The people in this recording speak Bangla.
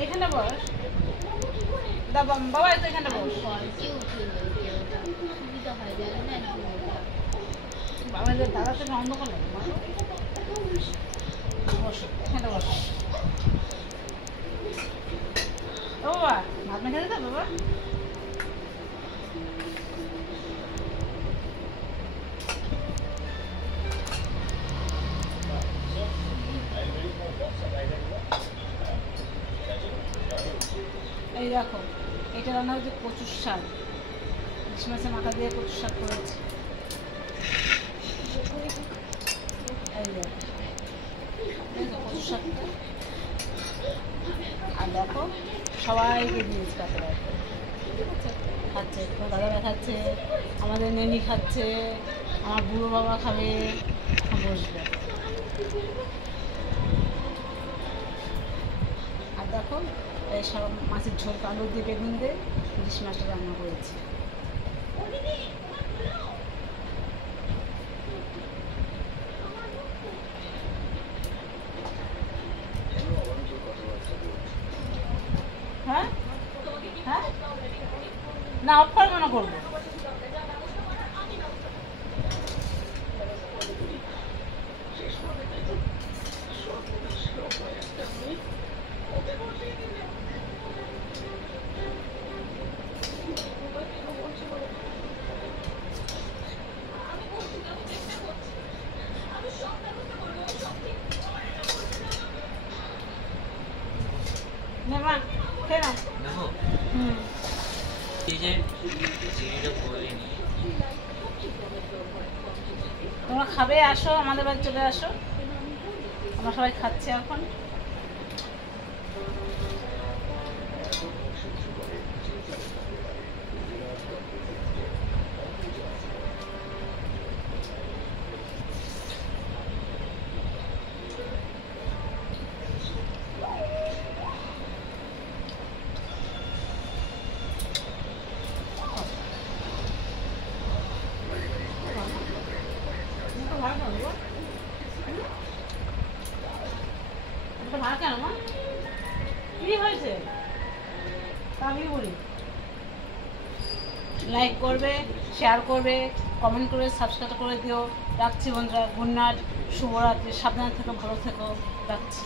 এইখানে বস বাবা, তো এখানে বস। বাবা দাদা থেকে অন্ধকার লাগে, বসো এখানে বসো। ও বাবা, ভাত না খেতে বাবা? এই দেখো, এটা রান্না হচ্ছে কচুর শাক, ইলিশ মাছের মাথা দিয়ে কচুর শাক করেছি। এই দেখো কচুর শাকটা, আর দেখো সবাইকে দিয়েছি পাতে পাতে, ঠিক আছে? খাচ্ছে, দাদারা খাচ্ছে, আমাদের নেনি খাচ্ছে, আমার বুড়ো বাবা খাবে, বসবে। আর দেখো এই সব মাছের ঝোল, আলু দিয়ে বেগুন দিয়ে ইলিশ মাছটা রান্না করেছি। হ্যাঁ হ্যাঁ, না অফ করবো না, করবো। তোমরা খাবে, আসো আমাদের বাড়ি চলে আসো, আমরা সবাই খাচ্ছি এখন। লাইক করবে, শেয়ার করবে, কমেন্ট করবে, সাবস্ক্রাইব করে দিও। রাখছি বন্ধুরা, গুড নাইট, শুভরাত্রি, সাবধানে থেকো, ভালো থেকো, রাখছি।